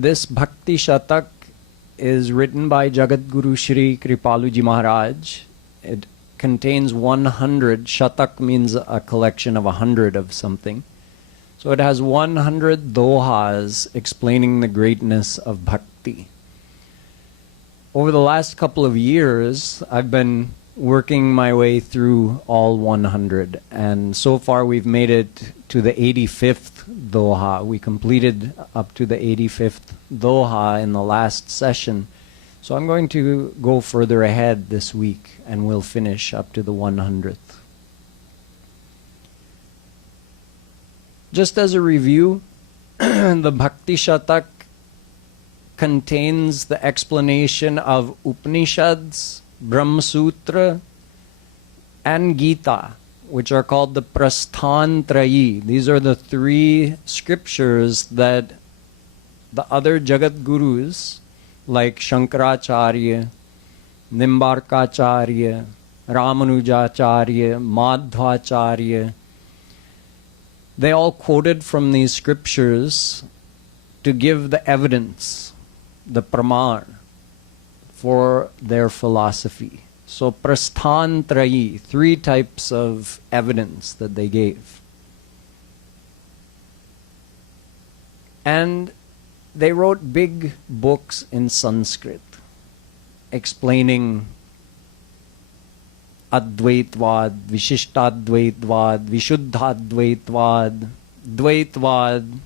This Bhakti Shatak is written by Jagadguru Shri Kripaluji Maharaj. It contains 100. Shatak means a collection of 100 of something. So it has 100 dohas explaining the greatness of bhakti. Over the last couple of years, I've been working my way through all 100, and so far we've made it to the 85th doha. We completed up to the 85th doha in the last session. So I'm going to go further ahead this week, and we'll finish up to the 100th. Just as a review, the Bhakti Shatak contains the explanation of Upanishads, Brahma Sutra, and Gita, which are called the Prasthantrayi. These are the three scriptures that the other Jagat Gurus, like Shankaracharya, Nimbarkacharya, Ramanujacharya, Madhvacharya, they all quoted from these scriptures to give the evidence, the pramar, for their philosophi. So Prasthantrayi, three types of evidence that they gave. And they wrote big books in Sanskrit explaining Advaitvad, Vishishtadvaitvad, Vishuddhadvaitvad, Dvaitvad,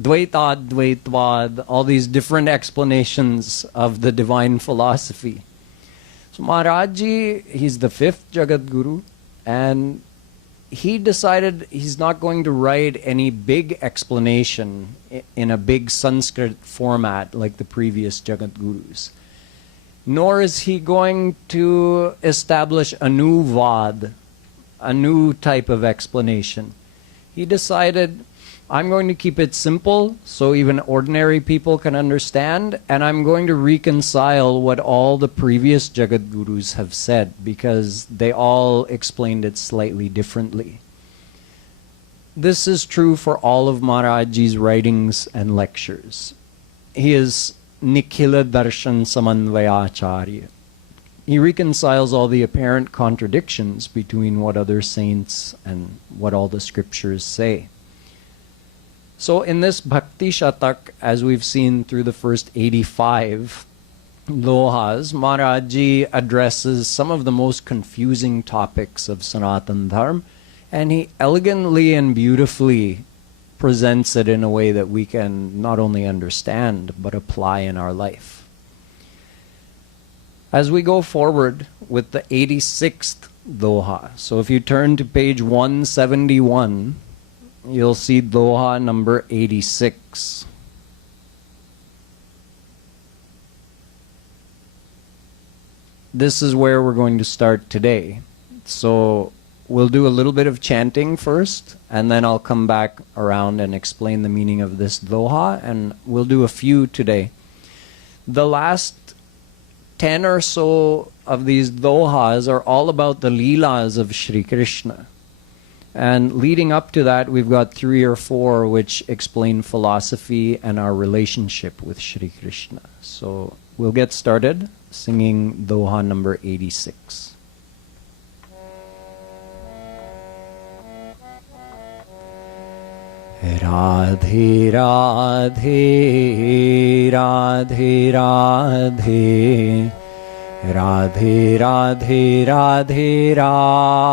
Dvaitadvaitvad, all these different explanations of the divine philosophy. So Maharajji, he's the fifth Jagat Guru, and he decided he's not going to write any big explanation in a big Sanskrit format like the previous Jagat Gurus. Nor is he going to establish a new vad, a new type of explanation. He decided, I'm going to keep it simple so even ordinary people can understand, and I'm going to reconcile what all the previous Jagat Gurus have said, because they all explained it slightly differently. This is true for all of Maharajji's writings and lectures. He is Nikhila Darshan Samanvayacharya. He reconciles all the apparent contradictions between what other saints and what all the scriptures say. So in this Bhakti Shatak, as we've seen through the first 85 dohas, Maharajji addresses some of the most confusing topics of Sanatana Dharma, and he elegantly and beautifully presents it in a way that we can not only understand but apply in our life. As we go forward with the 86th doha, so if you turn to page 171, you'll see doha number 86. This is where we're going to start today. So we'll do a little bit of chanting first, and then I'll come back around and explain the meaning of this doha, and we'll do a few today. The last 10 or so of these dohas are all about the leelas of Shri Krishna. And leading up to that, we've got 3 or 4 which explain philosophy and our relationship with Shri Krishna. So we'll get started singing doha number 86. Radhe Radhe Radhe Radhe Radhe Radhe Radhe Radhe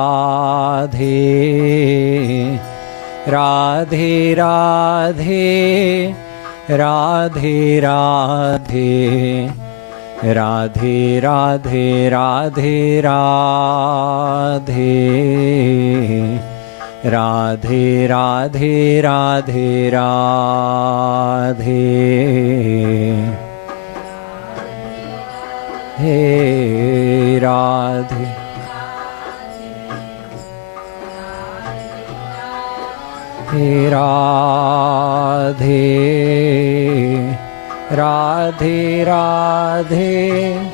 Radhe Radhe Radhe Radhe Radhe Radhe Radhe Radhe Radhe Radhe Radhe Hey Radhe Hey Radhe Radhe Radhe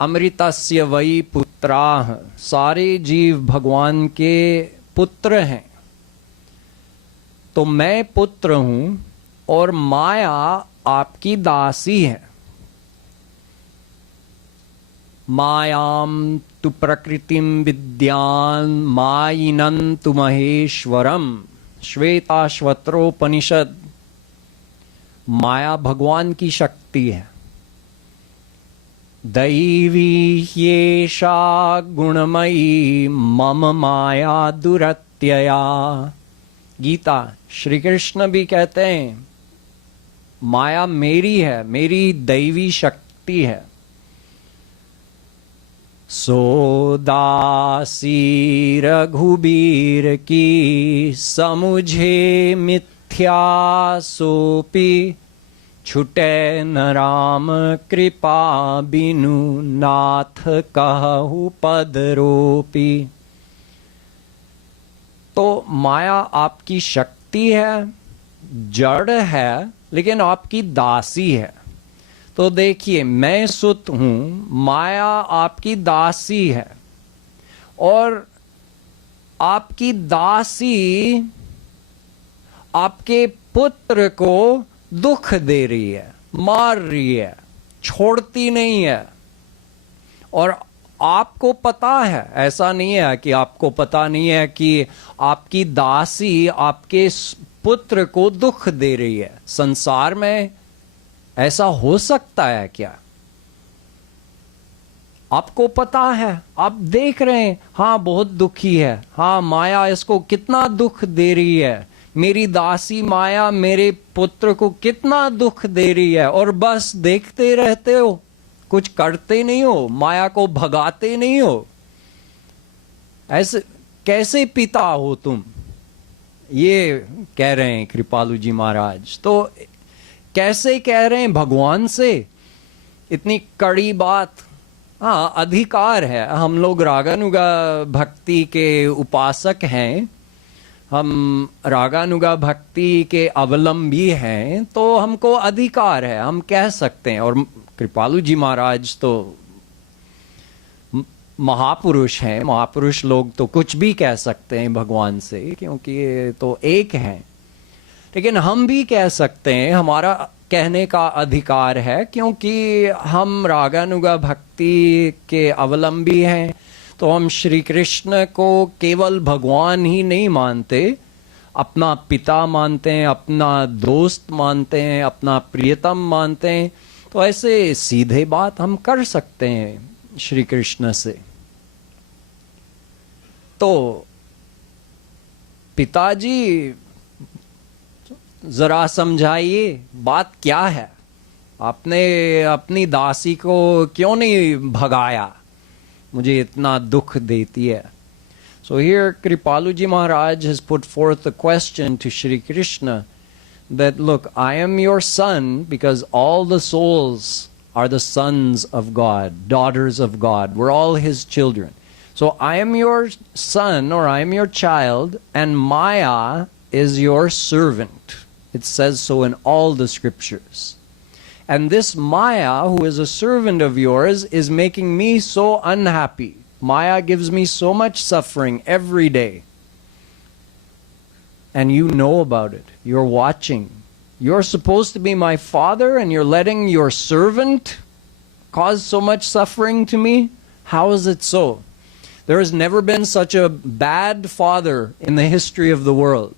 अमृतस्य वै पुत्राः, सारे जीव भगवान के पुत्र हैं। तो मैं पुत्र हूं और माया आपकी दासी है। मायाम तु प्रकृतिम विद्यान मायिनं तु महेश्वरम, श्वेताश्वत्रोपनिषद। माया भगवान की शक्ति है। दैवी ह्येषा गुणमयी मम माया दुरत्यया। गीता श्री कृष्ण भी कहते हैं माया मेरी है, मेरी दैवी शक्ति है। सो दासी रघुबीर की समुझे मिथ्या सोपी, छुटे न राम कृपा बिनु नाथ कहु पद रोपी। तो माया आपकी शक्ति है, जड़ है, लेकिन आपकी दासी है। तो देखिए, मैं सुत हूं, माया आपकी दासी है, और आपकी दासी आपके पुत्र को दुख दे रही है, मार रही है, छोड़ती नहीं है। और आपको पता है, ऐसा नहीं है कि आपको पता नहीं है कि आपकी दासी आपके पुत्र को दुख दे रही है। संसार में ऐसा हो सकता है क्या? आपको पता है, आप देख रहे हैं, हाँ बहुत दुखी है, हाँ माया इसको कितना दुख दे रही है, मेरी दासी माया मेरे पुत्र को कितना दुख दे रही है, और बस देखते रहते हो, कुछ करते नहीं हो, माया को भगाते नहीं हो। ऐसे कैसे पिता हो तुम? ये कह रहे हैं कृपालु जी महाराज। तो कैसे कह रहे हैं भगवान से इतनी कड़ी बात? हाँ, अधिकार है, हम लोग रागानुगा भक्ति के उपासक हैं, हम रागानुगा भक्ति के अवलंबी हैं, तो हमको अधिकार है, हम कह सकते हैं। और कृपालु जी महाराज तो महापुरुष हैं, महापुरुष लोग तो कुछ भी कह सकते हैं भगवान से, क्योंकि ये तो एक हैं। लेकिन हम भी कह सकते हैं, हमारा कहने का अधिकार है, क्योंकि हम रागानुगा भक्ति के अवलंबी हैं। तो हम श्री कृष्ण को केवल भगवान ही नहीं मानते, अपना पिता मानते हैं, अपना दोस्त मानते हैं, अपना प्रियतम मानते हैं। तो ऐसे सीधे बात हम कर सकते हैं श्री कृष्ण से। तो पिताजी जरा समझाइए बात क्या है, आपने अपनी दासी को क्यों नहीं भगाया, मुझे इतना दुख देती है। So here Kripaluji Maharaj has put forth a question to Shri Krishna that, look, I am your son because all the souls are the sons of God, daughters of God. We're all his children. So I am your son, or I am your child, and Maya is your servant. It says so in all the scriptures. And this Maya, who is a servant of yours, is making me so unhappy. Maya gives me so much suffering every day. And you know about it. You're watching. You're supposed to be my father, and you're letting your servant cause so much suffering to me? How is it so? There has never been such a bad father in the history of the world.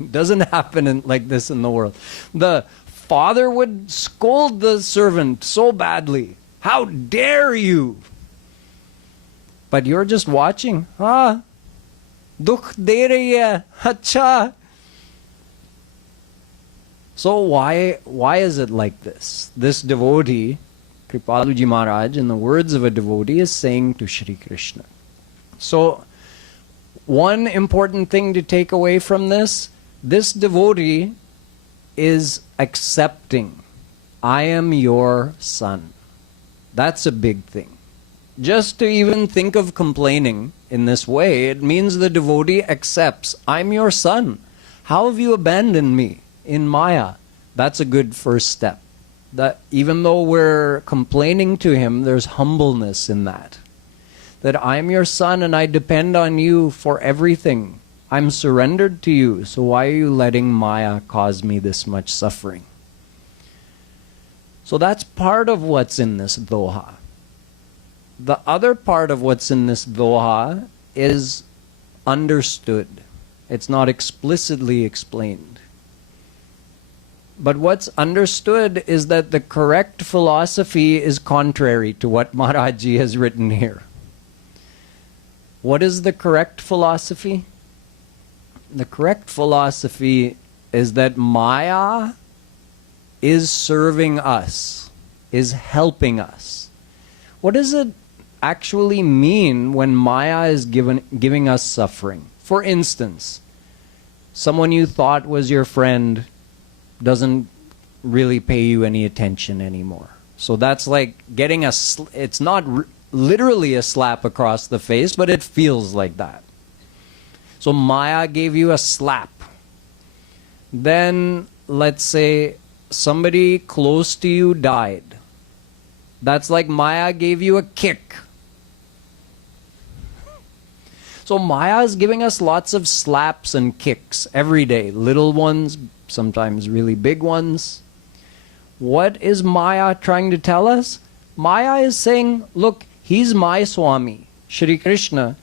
It doesn't happen like this in the world. The father would scold the servant so badly. How dare you? But you're just watching. Ah, dukh de rahi hai. Acha. So why is it like this? This devotee, Kripaluji Maharaj, in the words of a devotee, is saying to Shri Krishna. So one important thing to take away from this devotee is accepting, I am your son. That's a big thing. Just to even think of complaining in this way, it means the devotee accepts, I'm your son. How have you abandoned me in Maya? That's a good first step. That even though we're complaining to him, there's humbleness in that. That I'm your son and I depend on you for everything. I'm surrendered to you, so why are you letting Maya cause me this much suffering? So that's part of what's in this doha. The other part of what's in this doha is understood. It's not explicitly explained. But what's understood is that the correct philosophy is contrary to what Maharaji has written here. What is the correct philosophy? The correct philosophy is that Maya is serving us, is helping us. What does it actually mean when Maya is giving us suffering? For instance, someone you thought was your friend doesn't really pay you any attention anymore. So that's like getting it's not literally a slap across the face, but it feels like that. So Maya gave you a slap. Then let's say somebody close to you died. That's like Maya gave you a kick. So Maya is giving us lots of slaps and kicks every day. Little ones, sometimes really big ones. What is Maya trying to tell us? Maya is saying, look, he's my Swami, Shri Krishna.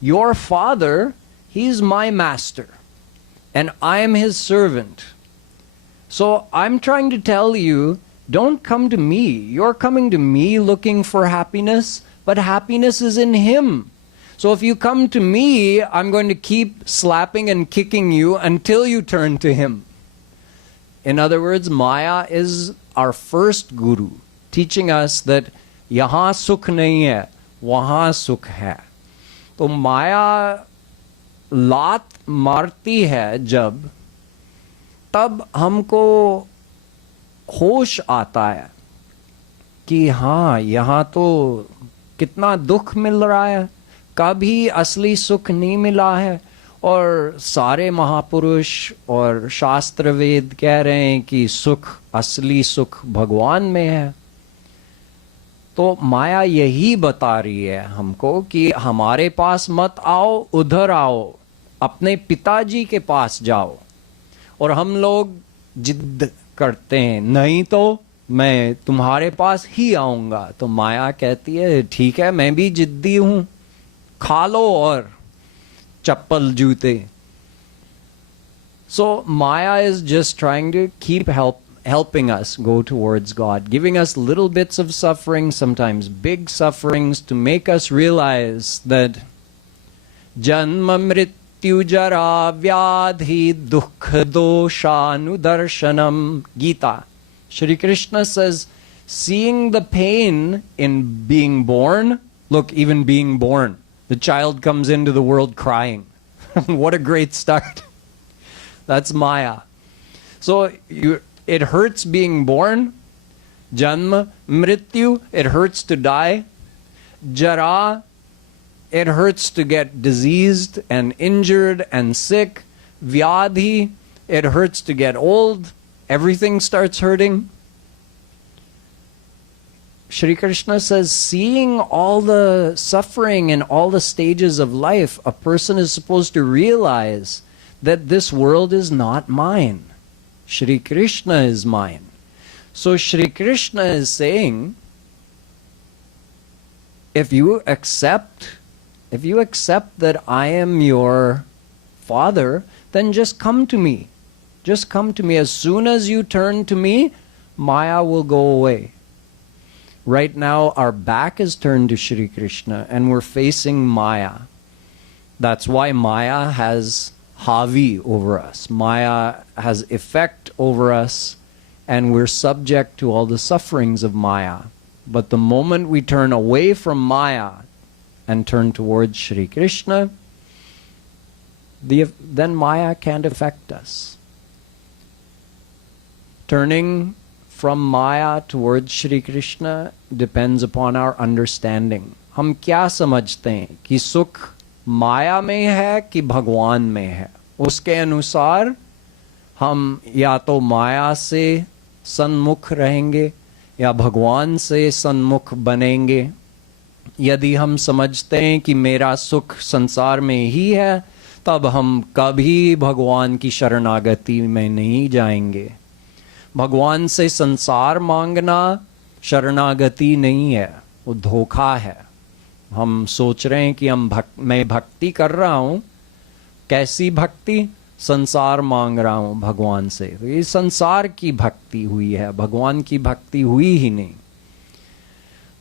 Your father, he's my master. And I am his servant. So I'm trying to tell you, don't come to me. You're coming to me looking for happiness, but happiness is in him. So if you come to me, I'm going to keep slapping and kicking you until you turn to him. In other words, Maya is our first guru, teaching us that yahan sukh nahi hai, wahan sukh hai. तो माया लात मारती है जब, तब हमको होश आता है कि हाँ, यहाँ तो कितना दुख मिल रहा है, कभी असली सुख नहीं मिला है. और सारे महापुरुष और शास्त्र वेद कह रहे हैं कि सुख, असली सुख भगवान में है. तो माया यही बता रही है हमको कि हमारे पास मत आओ, उधर आओ, अपने पिताजी के पास जाओ. और हम लोग जिद करते हैं, नहीं तो मैं तुम्हारे पास ही आऊंगा. तो माया कहती है, ठीक है, मैं भी जिद्दी हूं, खा लो और चप्पल जूते. So Maya is just trying to keep helping us go towards God, giving us little bits of suffering, sometimes big sufferings, to make us realize that janma mrityu jara vyadhi dukha doshanudarshanam. Gita, Shri Krishna says, seeing the pain in being born, look, even being born, the child comes into the world crying. What a great start. That's Maya. So it hurts being born. Janma, mrityu, it hurts to die. Jara, it hurts to get diseased and injured and sick. Vyadhi, it hurts to get old. Everything starts hurting. Shri Krishna says, seeing all the suffering in all the stages of life, a person is supposed to realize that this world is not mine. Shri Krishna is mine. So Shri Krishna is saying, if you accept that I am your father, then just come to me. Just come to me. As soon as you turn to me, Maya will go away. Right now, our back is turned to Shri Krishna and we're facing Maya. That's why Maya has havi over us. Maya has effect over us and we're subject to all the sufferings of Maya. But the moment we turn away from Maya and turn towards Shri Krishna, then Maya can't affect us. Turning from Maya towards Shri Krishna depends upon our understanding. हम क्या समझते हैं कि सुख माया में है कि भगवान में है. उसके अनुसार हम या तो माया से सन्मुख रहेंगे या भगवान से सन्मुख बनेंगे। यदि हम समझते हैं कि मेरा सुख संसार में ही है, तब हम कभी भगवान की शरणागति में नहीं जाएंगे। भगवान से संसार मांगना शरणागति नहीं है, वो धोखा है। हम सोच रहे हैं कि मैं भक्ति कर रहा हूं। कैसी भक्ति? संसार मांग रहा हूं भगवान से। तो ये संसार की भक्ति हुई है, भगवान की भक्ति हुई ही नहीं।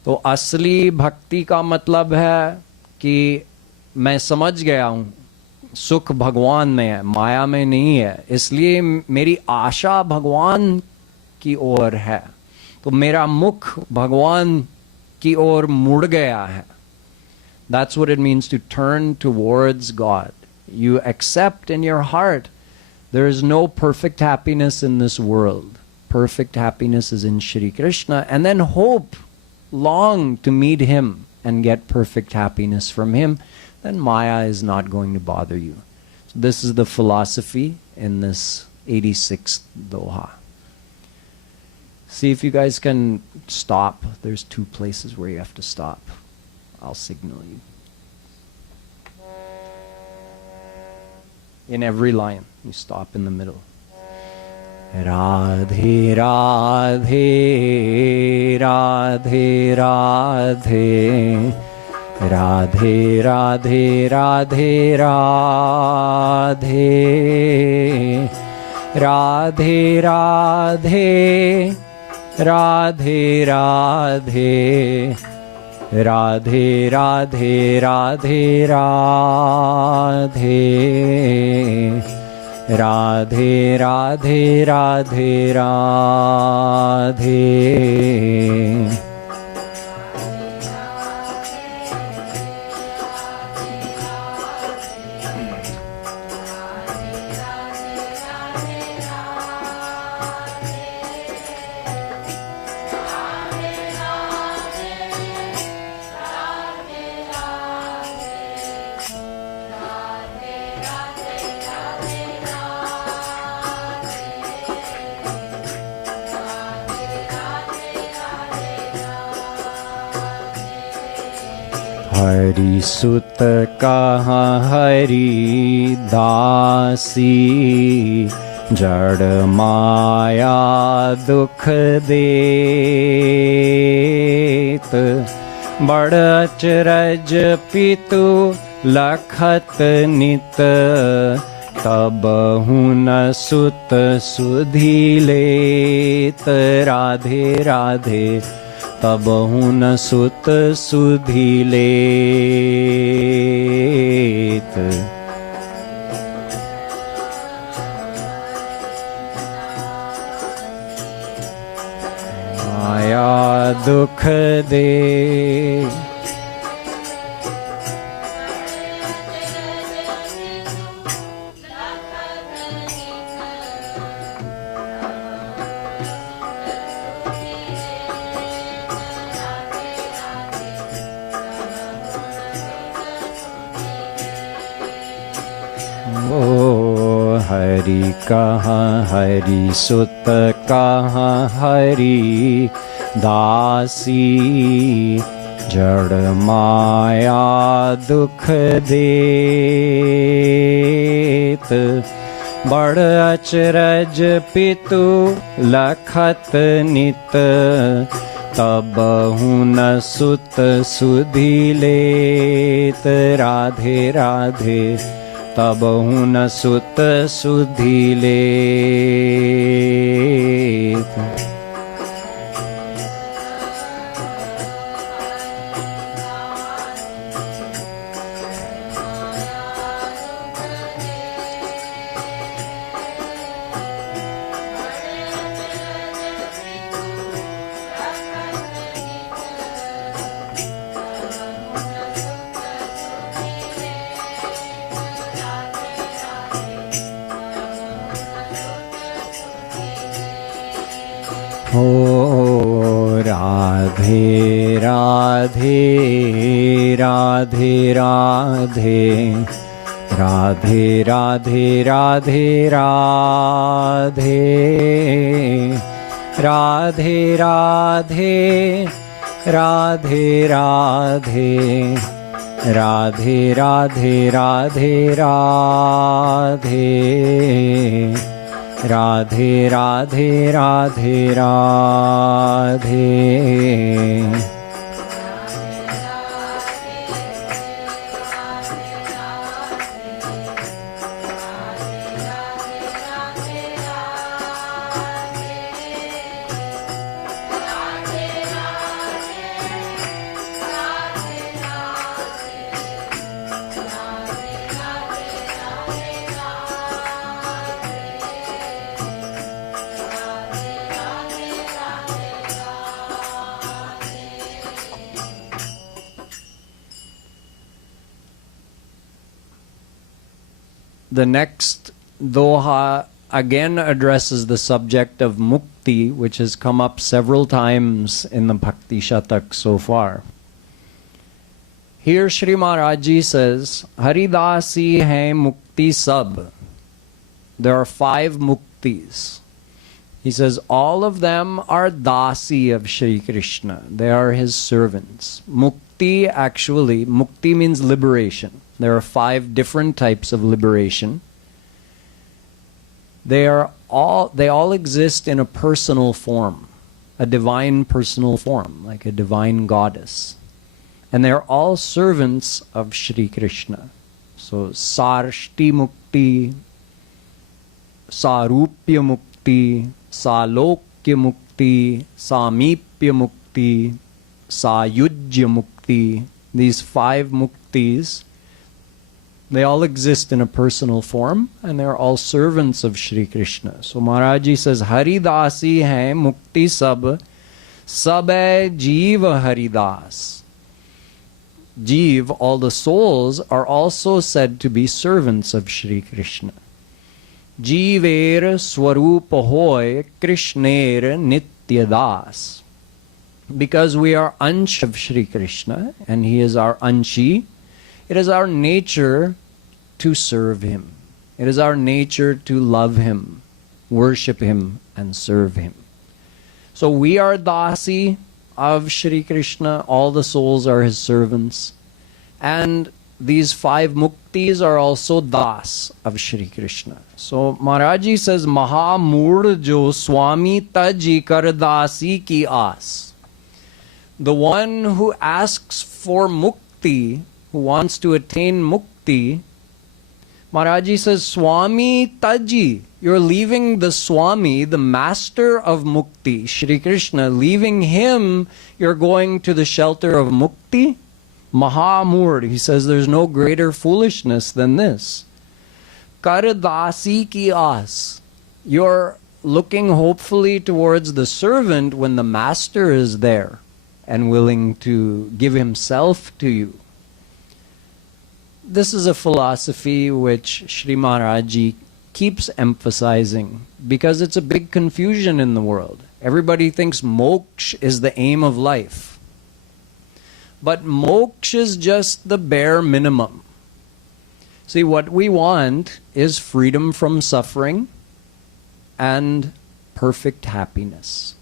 तो असली भक्ति का मतलब है कि मैं समझ गया हूं सुख भगवान में है, माया में नहीं है, इसलिए मेरी आशा भगवान की ओर है, तो मेरा मुख भगवान की ओर मुड़ गया है। That's what it means to turn towards God. You accept in your heart there is no perfect happiness in this world. Perfect happiness is in Shri Krishna, and then hope, long to meet him and get perfect happiness from him. Then Maya is not going to bother you. So this is the philosophy in this 86th Doha. See if you guys can stop. There's 2 places where you have to stop. I'll signal you. In every line, you stop in the middle. Radhe Radhe Radhe Radhe Radhe Radhe Radhe Radhe Radhe Radhe Radhe Radhe Radhe Radhe Radhe Radhe Radhe Radhe Hari सुत कहाँ हरि दासी, जड़ माया दुख देत, बड़ अचरज पितु लखत नित, तब हुन सुत सुधि लेत। राधे राधे तब हुन सुत सुधि लेत। माया दुख दे, हरि कहाँ हरि सुत कहाँ हरि दासी, जड़ माया दुख देत, बड़ अचरज पितु लखत नित, तब हुन सुत सुधि लेत। राधे राधे तब हुन सुत सुधि लेत। हो Radhe Radhe Radhe Radhe Radhe Radhe Radhe Radhe Radhe Radhe, Radhe Radhe, Radhe Radhe, Radhe Radhe, Radhe Radhe, Radhe Radhe. The next doha again addresses the subject of mukti, which has come up several times in the Bhakti Shatak so far. Here Shri Maharaj Ji says, Haridasi hai mukti sab. There are 5 muktis. He says all of them are dasi of Shri Krishna. They are his servants. Mukti, actually, mukti means liberation. There are 5 different types of liberation. They all exist in a personal form, a divine personal form, like a divine goddess. And they are all servants of Shri Krishna. So Sarshti Mukti, Sarupya Mukti, Salokya Mukti, Samipya Mukti, Sayujya Mukti. These 5 muktis, they all exist in a personal form, and they're all servants of Shri Krishna. So Maharaj Ji says, Haridasi hai mukti sab, sabe jiva haridas. Jeev, all the souls, are also said to be servants of Shri Krishna. Jeever swarupa hoy Krishner nityadas. Because we are Ansh of Shri Krishna, and he is our Anshi, it is our nature to serve him. It is our nature to love him, worship him, and serve him. So we are dasi of Shri Krishna. All the souls are his servants. And these 5 muktis are also das of Shri Krishna. So Maharaj Ji says, Mahamur jo swami taji kar dasi ki aas. The one who asks for mukti, who wants to attain mukti, Maharaji says, Swami Taji, you're leaving the Swami, the master of mukti, Shri Krishna, leaving him, you're going to the shelter of mukti? Mahamur, he says, there's no greater foolishness than this. Karadasi ki as, you're looking hopefully towards the servant when the master is there and willing to give himself to you. This is a philosophy which Sri Maharaj Ji keeps emphasizing because it's a big confusion in the world. Everybody thinks moksha is the aim of life. But moksha is just the bare minimum. See, what we want is freedom from suffering and perfect happiness.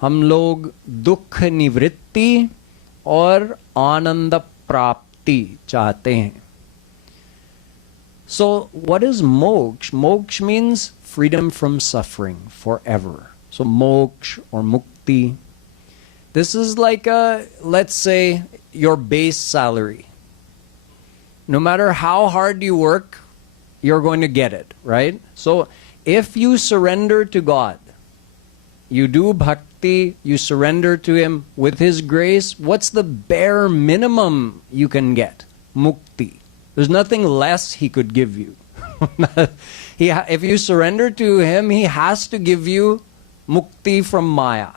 हम लोग दुख निवृत्ति और आनंद प्राप्ति चाहते हैं. So what is moksha? Moksha means freedom from suffering forever. So moksha or mukti. This is like let's say, your base salary. No matter how hard you work, you're going to get it, right? So if you surrender to God, you do bhakti, you surrender to him with his grace, what's the bare minimum you can get? Mukti. There's nothing less he could give you. If you surrender to him, he has to give you mukti from Maya.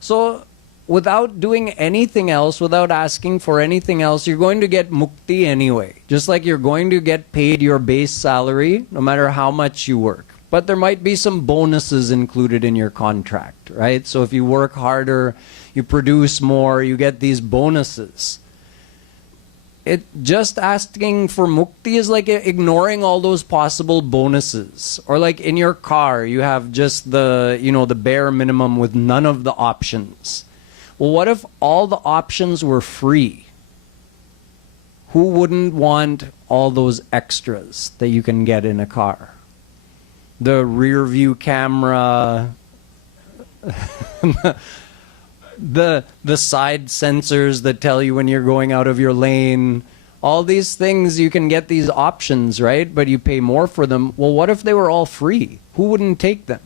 So without doing anything else, without asking for anything else, you're going to get mukti anyway. Just like you're going to get paid your base salary, no matter how much you work. But there might be some bonuses included in your contract, right? So if you work harder, you produce more, you get these bonuses. it just asking for mukti is like ignoring all those possible bonuses. Or like in your car, you have just the, the bare minimum with none of the options. Well, what if all the options were free? Who wouldn't want all those extras that you can get in a car? The rear view camera, the side sensors that tell you when you're going out of your lane, all these things, you can get these options, right? But you pay more for them. Well, what if they were all free? Who wouldn't take them?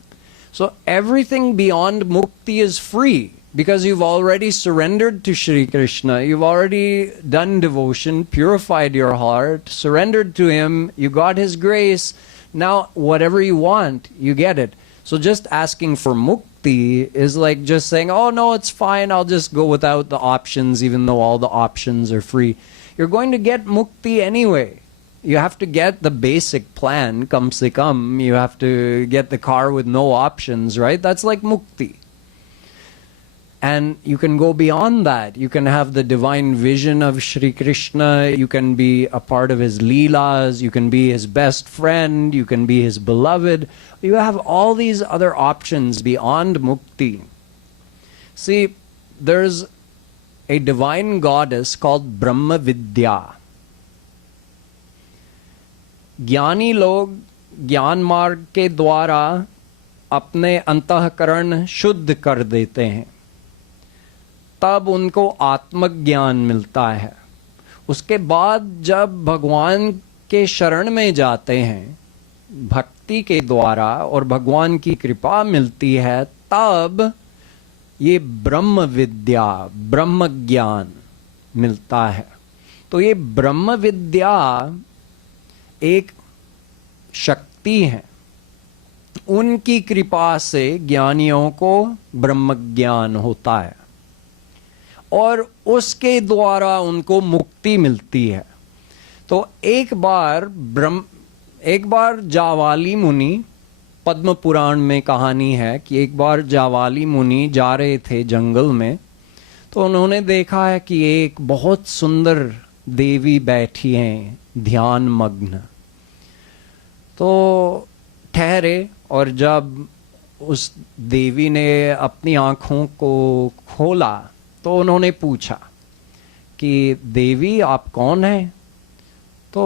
So everything beyond mukti is free because you've already surrendered to Shri Krishna. You've already done devotion, purified your heart, surrendered to him. You got his grace. Now, whatever you want, you get it. So just asking for mukti is like just saying, oh no, it's fine, I'll just go without the options even though all the options are free. You're going to get mukti anyway. You have to get the basic plan, kam se kam. You have to get the car with no options, right? That's like mukti. And you can go beyond that. You can have the divine vision of Shri Krishna. You can be a part of his leelas. You can be his best friend. You can be his beloved. You have all these other options beyond mukti. See, there's a divine goddess called Brahma Vidya. ज्ञानी लोग ज्ञान मार्ग के द्वारा अपने अंतःकरण शुद्ध कर देते हैं, तब उनको आत्मज्ञान मिलता है. उसके बाद जब भगवान के शरण में जाते हैं, भक्ति के द्वारा और भगवान की कृपा मिलती है, तब ये ब्रह्म विद्या, ब्रह्म ज्ञान मिलता है. तो ये ब्रह्म विद्या एक शक्ति है. उनकी कृपा से ज्ञानियों को ब्रह्म ज्ञान होता है और उसके द्वारा उनको मुक्ति मिलती है. तो एक बार जावाली मुनि, पद्म पुराण में कहानी है कि एक बार जावाली मुनि जा रहे थे जंगल में, तो उन्होंने देखा है कि एक बहुत सुंदर देवी बैठी हैं ध्यान मग्न. तो ठहरे और जब उस देवी ने अपनी आंखों को खोला तो उन्होंने पूछा कि देवी आप कौन हैं? तो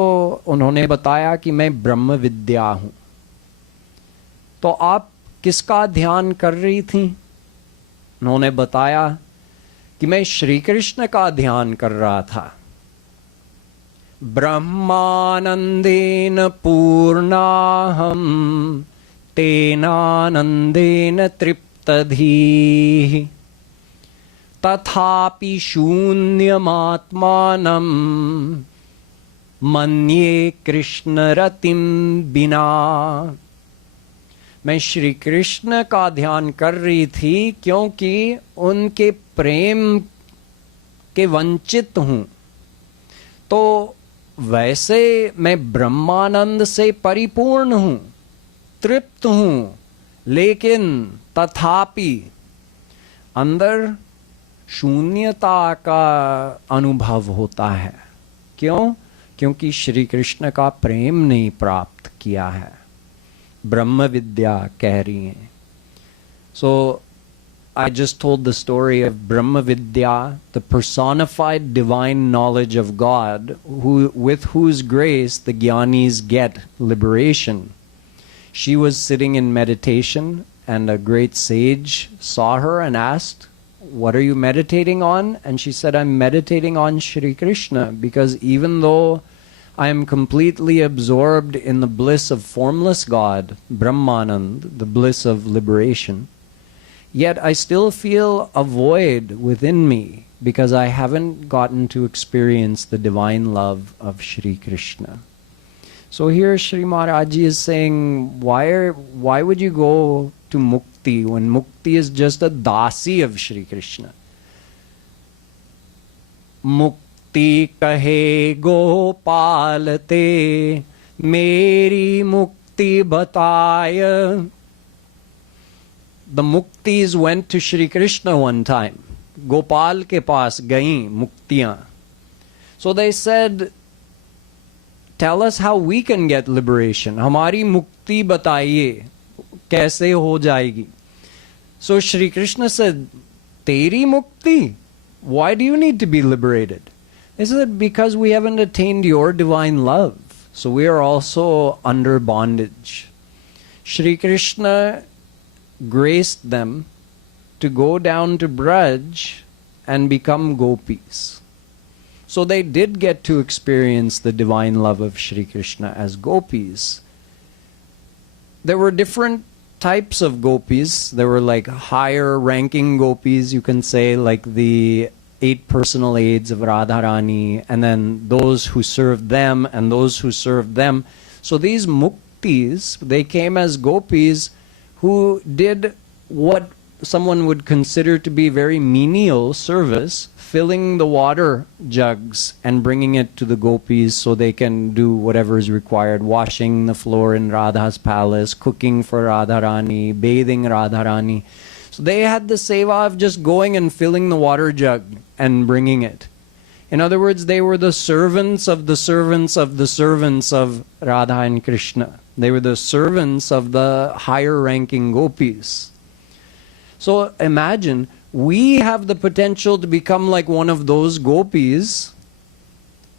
उन्होंने बताया कि मैं ब्रह्म विद्या हूँ. तो आप किसका ध्यान कर रही थी? उन्होंने बताया कि मैं श्री कृष्ण का ध्यान कर रहा था. ब्रह्मानंदेन पूर्णाहम तेनानंदेन तृप्तधीः तथापि शून्यमात्मानं मन्ये कृष्ण रतिम बिना. मैं श्री कृष्ण का ध्यान कर रही थी क्योंकि उनके प्रेम के वंचित हूं. तो वैसे मैं ब्रह्मानंद से परिपूर्ण हूं, तृप्त हूं, लेकिन तथापि अंदर शून्यता का अनुभव होता है. क्यों? क्योंकि श्री कृष्ण का प्रेम नहीं प्राप्त किया है. ब्रह्म विद्या कह रही हैं. So I just told the story of Brahma Vidya, the personified divine knowledge of God, with whose grace the Gyanis get liberation. She was sitting in meditation and a great sage saw her and asked, "What are you meditating on?" And she said, "I'm meditating on Shri Krishna because even though I am completely absorbed in the bliss of formless God, Brahmanand, the bliss of liberation, yet I still feel a void within me because I haven't gotten to experience the divine love of Shri Krishna." So here Shri Maharaji is saying, why would you go to Mukti when Mukti is just a dasi of Shri Krishna? Mukti kahe gopal te meri mukti bataya. The Muktis went to Shri Krishna one time. Gopal ke paas gayi muktiyan. So they said, tell us how we can get liberation. हमारी मुक्ति बताइए, कैसे हो जाएगी? So Shri Krishna said, तेरी मुक्ति? Why do you need to be liberated? They said, because we haven't attained your divine love. So we are also under bondage. Shri Krishna graced them to go down to Braj and become gopis. So they did get to experience the divine love of Shri Krishna as gopis. There were different types of gopis. There were like higher ranking gopis, you can say, like the 8 personal aides of Radharani, and then those who served them and those who served them. So these muktis, they came as gopis who did what someone would consider to be very menial service, filling the water jugs and bringing it to the gopis so they can do whatever is required, washing the floor in Radha's palace, cooking for Radharani, bathing Radharani. So they had the seva of just going and filling the water jug and bringing it. In other words, they were the servants of the servants of the servants of Radha and Krishna. They were the servants of the higher ranking gopis. So imagine, we have the potential to become like one of those gopis.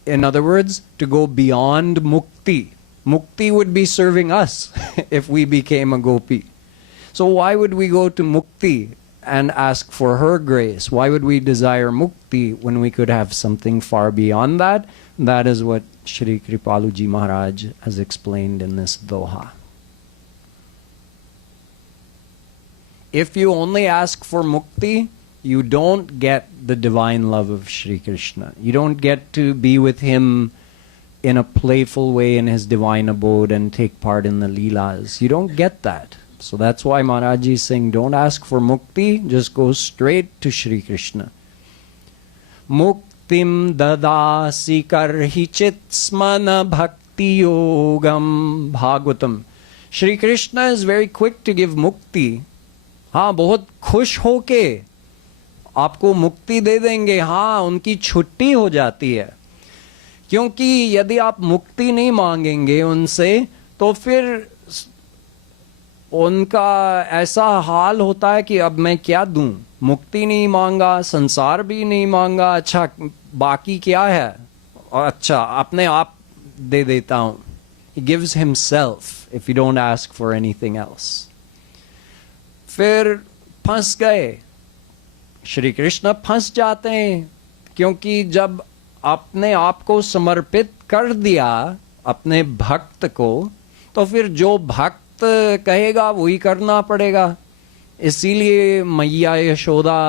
In other words, to go beyond mukti. Mukti would be serving us if we became a gopi. So why would we go to mukti and ask for her grace? Why would we desire mukti when we could have something far beyond that? That is what Shri Kripaluji Maharaj has explained in this doha. If you only ask for mukti, you don't get the divine love of Shri Krishna. You don't get to be with him in a playful way in his divine abode and take part in the leelas. You don't get that. So that's why Maharaj is saying, don't ask for mukti, just go straight to Shri Krishna. Muktim dadasi karhi chit smana bhakti yogam Bhagavatam. Shri Krishna is very quick to give mukti. हाँ, बहुत खुश होके आपको मुक्ति दे देंगे. हाँ, उनकी छुट्टी हो जाती है. क्योंकि यदि आप मुक्ति नहीं मांगेंगे उनसे, तो फिर उनका ऐसा हाल होता है कि अब मैं क्या दूं? मुक्ति नहीं मांगा, संसार भी नहीं मांगा, अच्छा बाकी क्या है? अच्छा, अपने आप दे देता हूं. He gives himself if you don't ask for anything else. फिर फंस गए. श्री कृष्ण फंस जाते हैं, क्योंकि जब अपने आप को समर्पित कर दिया अपने भक्त को, तो फिर जो भक्त कहेगा वही करना पड़ेगा. इसीलिए मैया यशोदा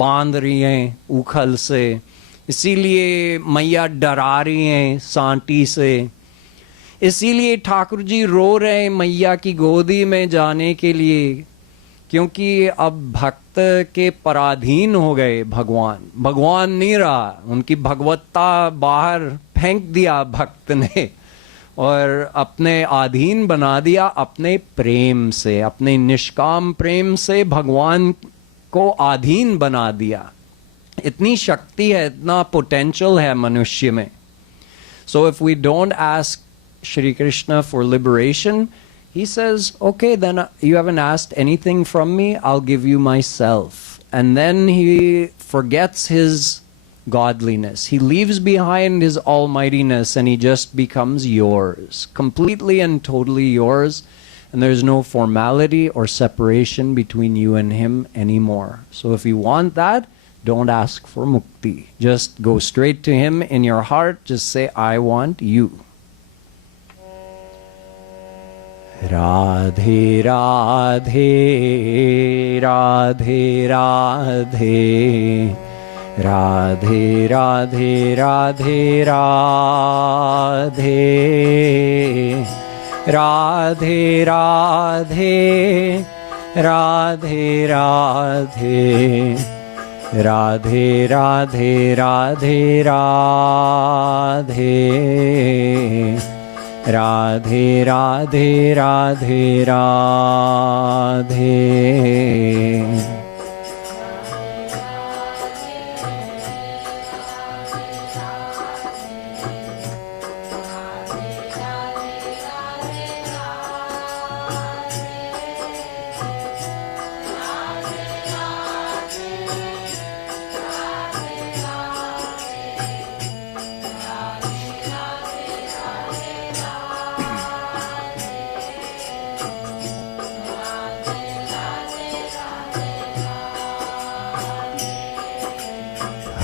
बांध रही हैं उखल से, इसीलिए मैया डरा रही हैं सांटी से, इसीलिए ठाकुर जी रो रहे हैं मैया की गोदी में जाने के लिए, क्योंकि अब भक्त के पराधीन हो गए भगवान. भगवान नहीं रहा, उनकी भगवत्ता बाहर फेंक दिया भक्त ने और अपने अधीन बना दिया अपने प्रेम से, अपने निष्काम प्रेम से भगवान को अधीन बना दिया. इतनी शक्ति है, इतना पोटेंशियल है मनुष्य में. So if we don't ask Shri Krishna for liberation, he says, okay, then you haven't asked anything from me, I'll give you myself. And then he forgets his godliness. He leaves behind his almightiness and he just becomes yours, completely and totally yours. And there's no formality or separation between you and him anymore. So if you want that, don't ask for mukti. Just go straight to him in your heart. Just say, I want you. Radhe Radhe Radhe Radhe Radhe Radhe Radhe Radhe Radhe Radhe Radhe Radhe Radhe Radhe Radhe Radhe Radhe Radhe Radhe.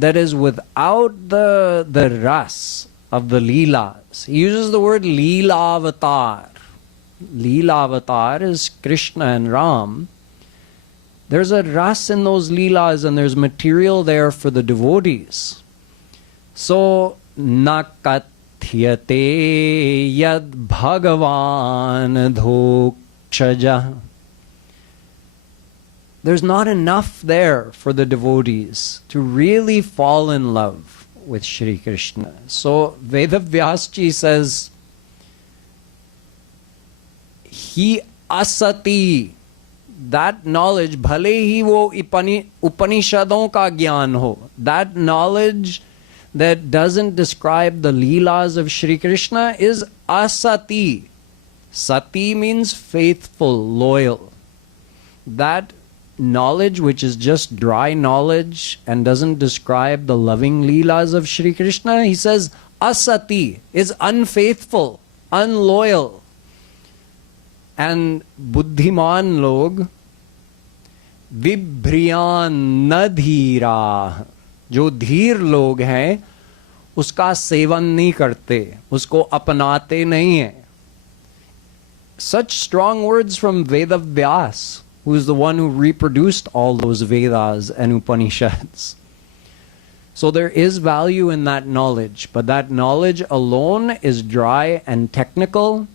that is without the ras of the Leelas. He uses the word Leela Avatar. Leela Avatar is Krishna and Ram. There's a ras in those Leelas, and there's material there for the devotees. So, nakathyate yad bhagavan dhokshaja. There's not enough there for the devotees to really fall in love with Shri Krishna. So Vedavyasji says, he asati, that knowledge, bhale hi wo Upanishadon ka gyan ho, that knowledge that doesn't describe the Leelas of Shri Krishna is asati. Sati means faithful, loyal. That knowledge which is just dry knowledge and doesn't describe the loving Leelas of Shri Krishna, he says asati, is unfaithful, unloyal. And buddhiman log vibhriyan nadhira, जो धीर लोग हैं उसका seven नहीं करते, उसको अपनाते नहीं हैं. Such strong words from Vedavyas, who is the one who reproduced all those Vedas and Upanishads. So there is value in that knowledge, but that knowledge alone is dry and technical.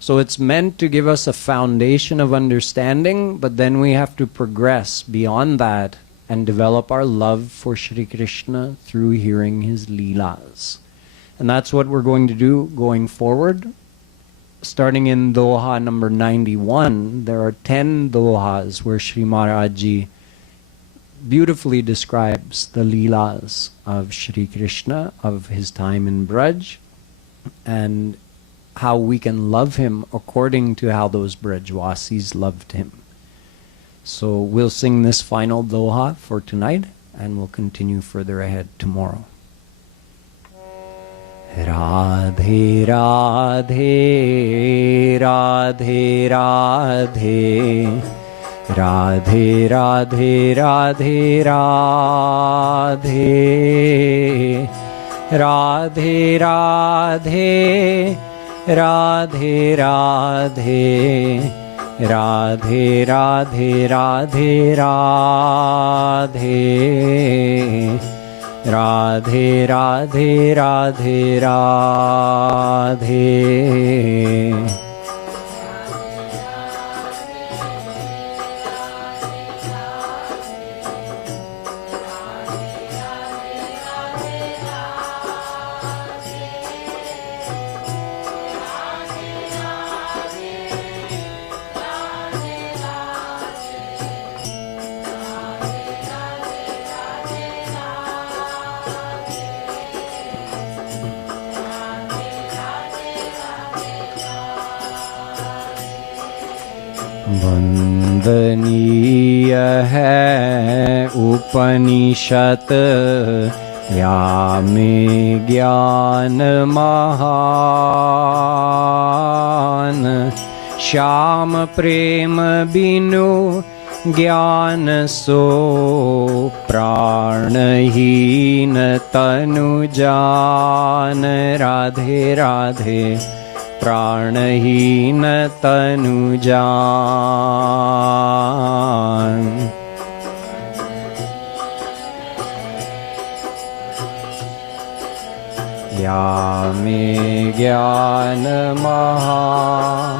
So it's meant to give us a foundation of understanding, but then we have to progress beyond that and develop our love for Shri Krishna through hearing his Leelas. And that's what we're going to do going forward. Starting in Doha number 91, there are 10 Dohas where Sri Maharaji beautifully describes the Leelas of Shri Krishna, of his time in Braj, and how we can love him according to how those Brajwasis loved him. So we'll sing this final Doha for tonight, and we'll continue further ahead tomorrow. Radhe Radhe Radhe Radhe Radhe Radhe Radhe Radhe Radhe Radhe Radhe Radhe Radhe Radhe Radhe Radhe Radhe Radhe Radhe. वंदनीय है उपनिषद या में ज्ञान महान, श्याम प्रेम बिनु ज्ञान सो प्राणहीन तनु जान. राधे राधे प्राणहीन तनु जान. या में ज्ञान महान,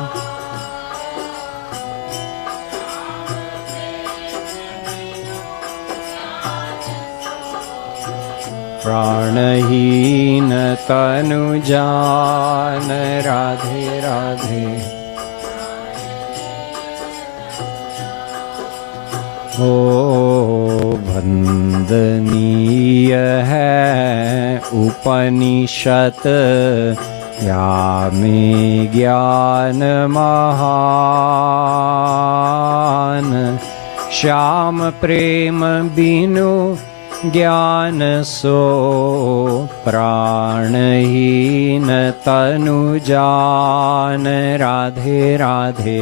प्राणहीन तनु जान. राधे राधे. ओ वंदनीय है उपनिषद या में ज्ञान महान, श्याम प्रेम बिनु ज्ञान सो प्राणहीन तनु जान. राधे राधे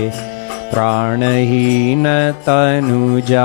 प्राणहीन तनु जान.